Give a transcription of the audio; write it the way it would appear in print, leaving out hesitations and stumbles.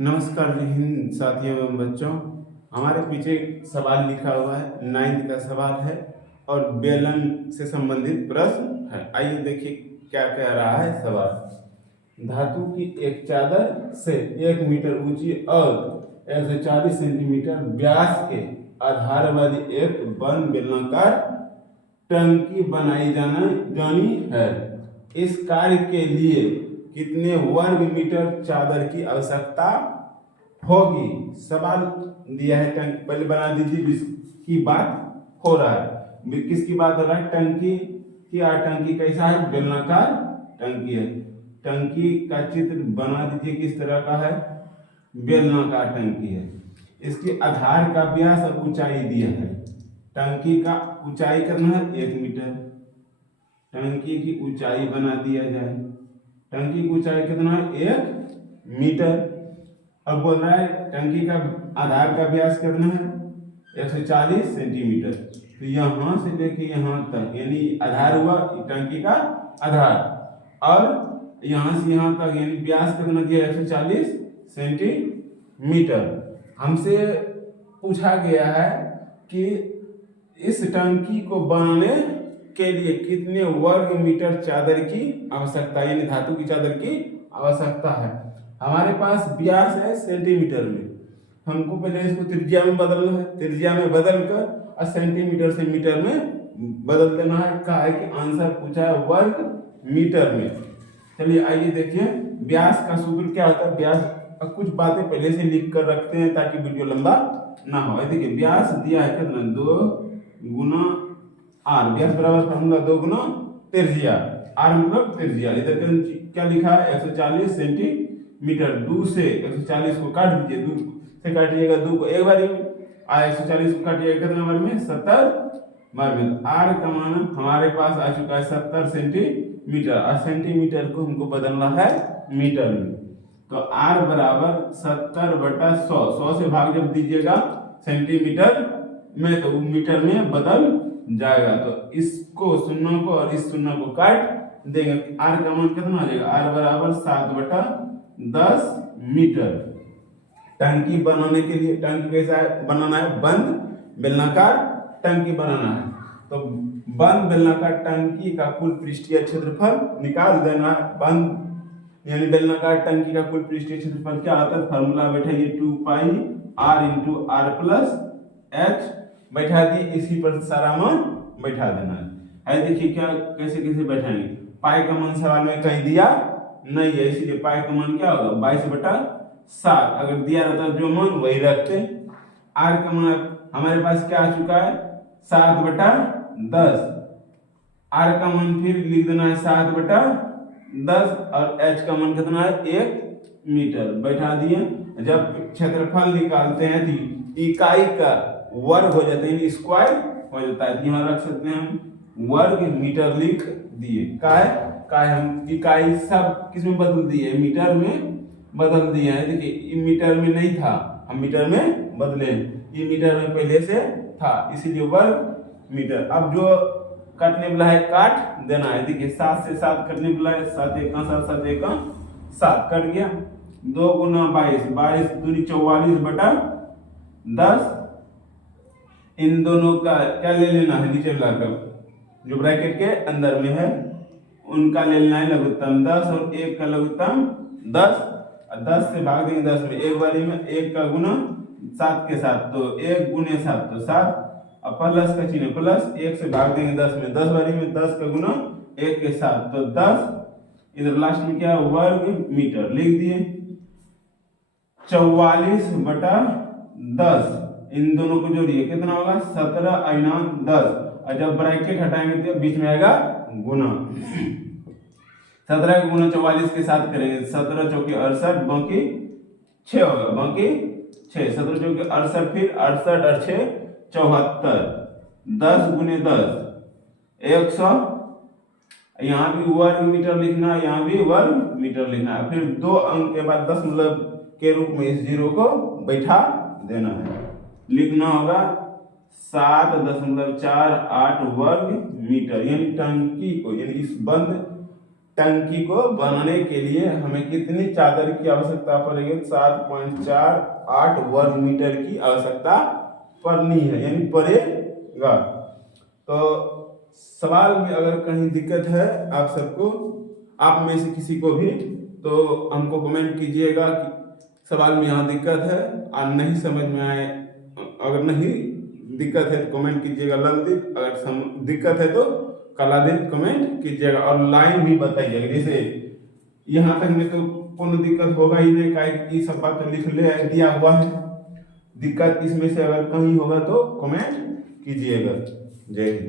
नमस्कार जी हिंद साथियों एवं बच्चों। हमारे पीछे एक सवाल लिखा हुआ है, 9th का सवाल है और बेलन से संबंधित प्रश्न है। आइए देखिए क्या कह रहा है सवाल। धातु की एक चादर से 1 मीटर ऊंची और 140 सेंटीमीटर व्यास के आधार वाली एक बंद बेलनाकार टंकी बनाई जानी है। इस कार्य के लिए कितने वर्ग मीटर चादर की आवश्यकता होगी? सवाल दिया है, टंकी पहले बना दीजिए। जिसकी बात हो रहा है, किसकी बात हो रहा है? टंकी की। और टंकी कैसा है? बेलनाकार टंकी है। टंकी का चित्र बना दीजिए, किस तरह का है? बेलनाकार टंकी है। इसके आधार का व्यास और ऊंचाई दिया है। टंकी का ऊंचाई करना है 1 मीटर। टंकी की ऊंचाई बना दिया जाए। टंकी की ऊंचाई कितना है? 1 मीटर। अब बोल रहा है टंकी का आधार का व्यास कितना है? 140 सेंटीमीटर। तो यहां से लेके यहां तक, यानी आधार हुआ टंकी का आधार, और यहां से यहां तक यानी व्यास कितना दिया? 140 सेंटीमीटर। हमसे पूछा गया है कि इस टंकी को बनाने के लिए कितने वर्ग मीटर चादर की आवश्यकता, यानी धातु की चादर की आवश्यकता है। हमारे पास व्यास है सेंटीमीटर में, हमको पहले इसको त्रिज्या में बदलना है। त्रिज्या में बदल कर और सेंटीमीटर से मीटर में बदल देना है। कहा है कि आंसर पूछा है वर्ग मीटर में। चलिए आइए देखिए व्यास का सूत्र क्या होता है। व्यास कुछ बातें पहले से लिख कर रखते हैं ताकि वीडियो लंबा ना हो। देखिए व्यास दिया है कितना? 2 गुना आर। व्यास बराबर फॉर्मूला 2 गुना त्रिज्या। आर मतलब त्रिज्या। इधर क्या लिखा है? 140 सेंटीमीटर। 2 से 140 को काट दीजिए। 2 से काटिएगा 2 को एक बार में, और 140 को काटिएगा कितना बार में? 70 बार में। आर का मान हमारे पास आ चुका है 70 सेंटीमीटर, और सेंटीमीटर को हमको बदलना है मीटर में। तो आर बराबर 70/100। 100 से भाग जब दीजिएगा सेंटीमीटर में तो मीटर में बदल जाएगा। तो इसको शून्य को और इस शून्य को काट देंगे। आर का मान कितना आ जाएगा? आर बराबर 7/10 मीटर। टंकी बनाने के लिए, टंकी कैसा है बनाना है? बंद बेलनाकार टंकी बनाना है। तो बंद बेलनाकार टंकी का कुल पृष्ठीय क्षेत्रफल निकाल देना है। बंद यानी बेलनाकार टंकी का कुल पृष्ठीय क्षेत्रफल क्या आता है? फॉर्मूला बैठाइए 2 pi R into R plus H बैठा दिए। इसी पर सारा मान बैठा देना है। देखिए क्या कैसे कैसे बैठाएंगे। पाई का मान सवाल में कहीं दिया नहीं है, इसलिए पाई का मान क्या होगा? 22/7। अगर दिया रहता जो मान वही रखते। आर का मान हमारे पास क्या आ चुका है? 7/10। आर का मान फिर लिख देना है 7/10, और एच का मान कितना है? 1 मीटर बैठा दिए। जब क्षेत्रफल निकालते हैं तो इकाई का वर्ग हो जाता है, स्क्वायर हो जाता है। यहाँ रख सकते हैं हम वर्ग मीटर लिख दिए। काय हम इकाई सब किस में बदल दिए? मीटर में बदल दिया है। देखिए मीटर में नहीं था, हम मीटर में बदले। ये मीटर में पहले से था, इसीलिए वर्ग मीटर। अब जो काटने वाला है काट देना है। देखिए 7 से 7 कटने वाला है। 7 × 7 7 × 7 कट गया। 2 गुना 22, 22 दूनी 44/10। इन दोनों का क्या ले लेना है? नीचे वाला का जो ब्रैकेट के अंदर में है उनका ले लेना है लघुत्तम 10, और 1 का लघुत्तम 10। 10 से भाग देंगे 10 में, एक बारी में 1 का गुना 7 के साथ, तो 1 गुने 7 तो 7, अब प्लस का चिन्ह प्लस। 1 से भाग देंगे 10 में, 10 बारी में 10 का गुना 1 के साथ तो 10। इधर लास्ट में क्या? वर्ग मीटर लिख दिए। 44/10 इन दोनों को जोड़िए कितना होगा? 17×10, और जब ब्रैकेट हटाएंगे तो बीच में आएगा गुना। 17 गुना 44 के साथ करेंगे, 17 चौके 68, बाकी 6 होगा, बाकी 6। 17 चौके 68, फिर 68 और 6 74। 10 गुने 10 100। यहाँ भी वर्ग मीटर लिखना है, यहाँ भी वर्ग मीटर लिखना है। फिर 2 अंक के बाद दशमलव के रूप में इस जीरो को बैठा देना है। लिखना होगा 7.48 वर्ग मीटर। यानी टंकी को, यानी इस बंद टंकी को बनाने के लिए हमें कितनी चादर की आवश्यकता पड़ेगी? 7.48 वर्ग मीटर की आवश्यकता पड़नी है, यानी पड़ेगा। तो सवाल में अगर कहीं दिक्कत है आप सबको, आप में से किसी को भी, तो हमको कमेंट कीजिएगा कि सवाल में यहाँ दिक्कत है और नहीं समझ में आए। अगर नहीं दिक्कत है तो कमेंट कीजिएगा ललदीप, अगर दिक्कत है तो कलादीप कमेंट कीजिएगा और लाइन भी बताइएगा। जैसे यहाँ तक में तो कोनो दिक्कत होगा ही नहीं, काहे सब बात तो लिख ले दिया हुआ है। दिक्कत इसमें से अगर कहीं होगा तो कमेंट कीजिएगा। जय हिंद।